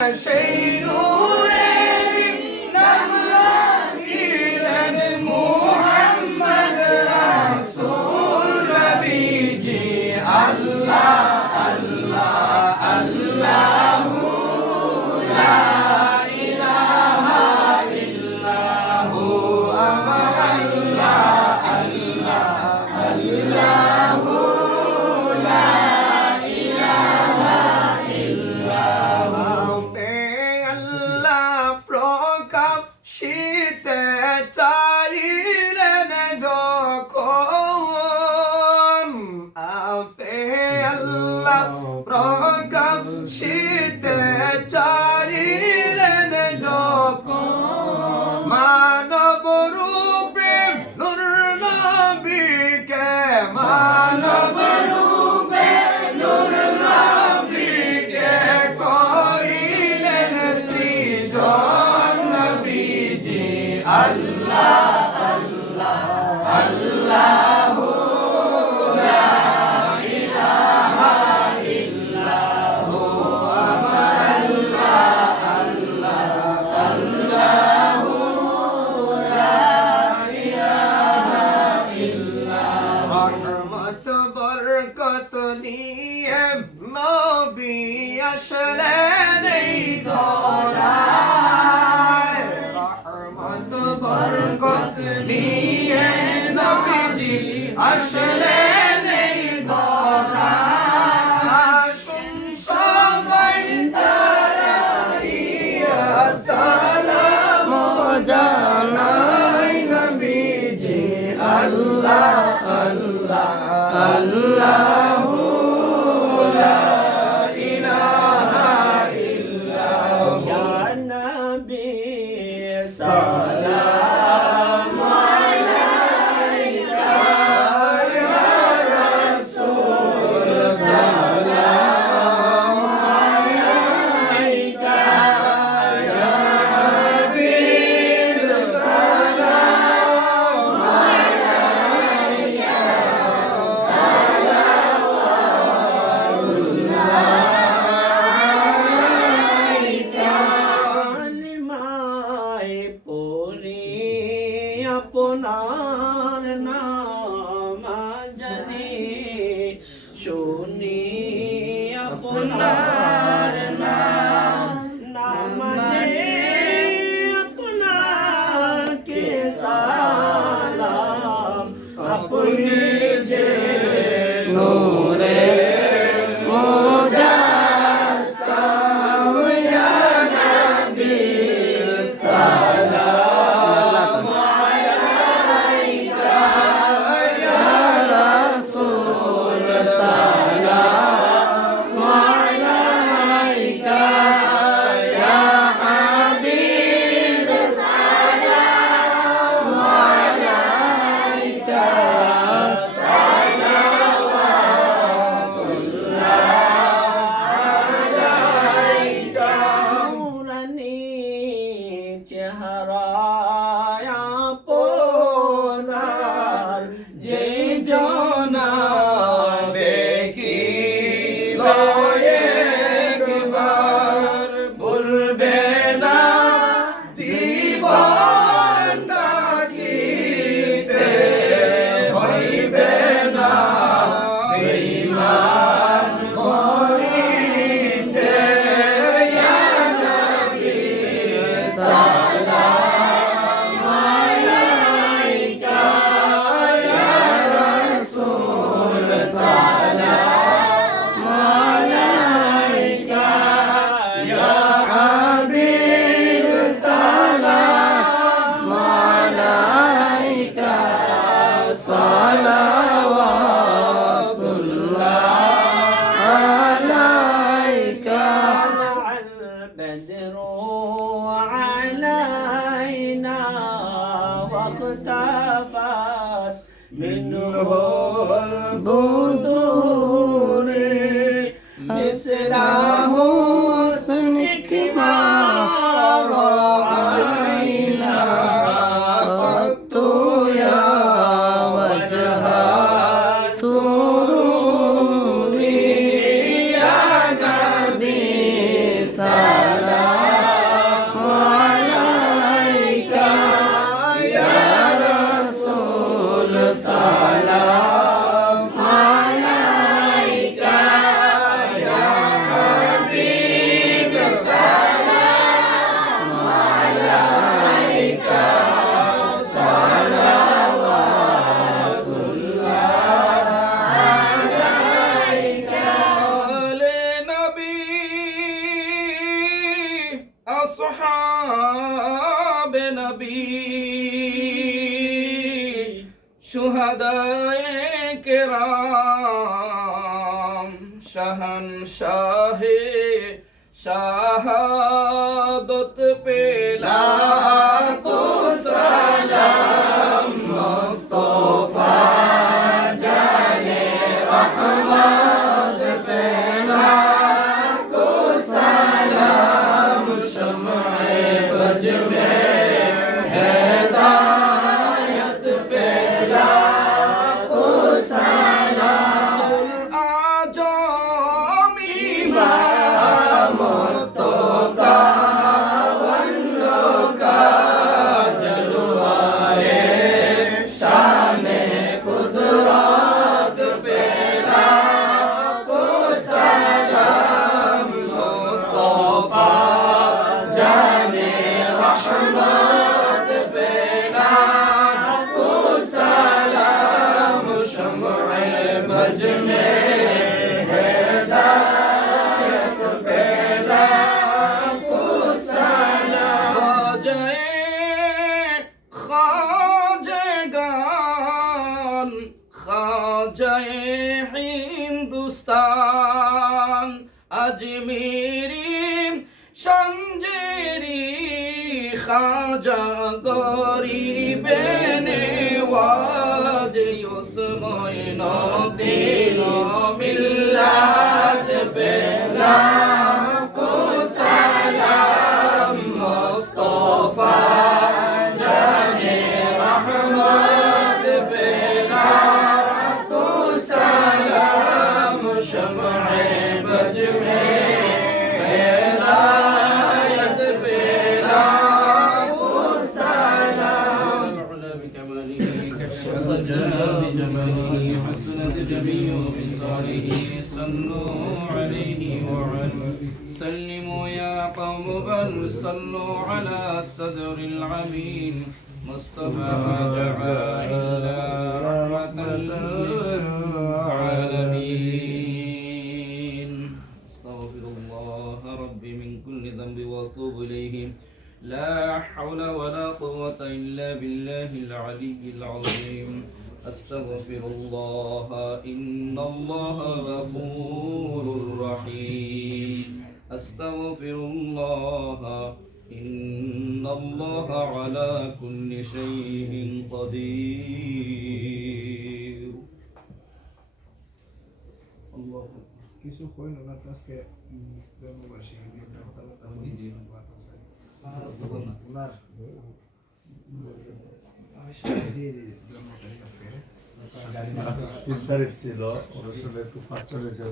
Her আসলে নেই ধরা সবাই তারা সালাম জানাই নবীজি আল্লাহ আল্লাহ আল্লাহ চেহারা বধুরে মিশরা রে শাহাদত পেলা তো সালাম। no day. بجماله حسنت جميع خصاله صلوا عليه وعلى سلموا يا قوم بل صلوا على الصدر العمين مصطفى دعا إلا رحمة أستغفر الله إن الله غفور رحيم أستغفر الله إن الله على كل شيء قدير الله কিছু কইল না আজকে জন্মবার্ষিকী নিয়ে একটা কথাবার্তা বলি জি। ওনার জি জি ছিল অনুষ্ঠানে একটু ফাঁক চলেছে।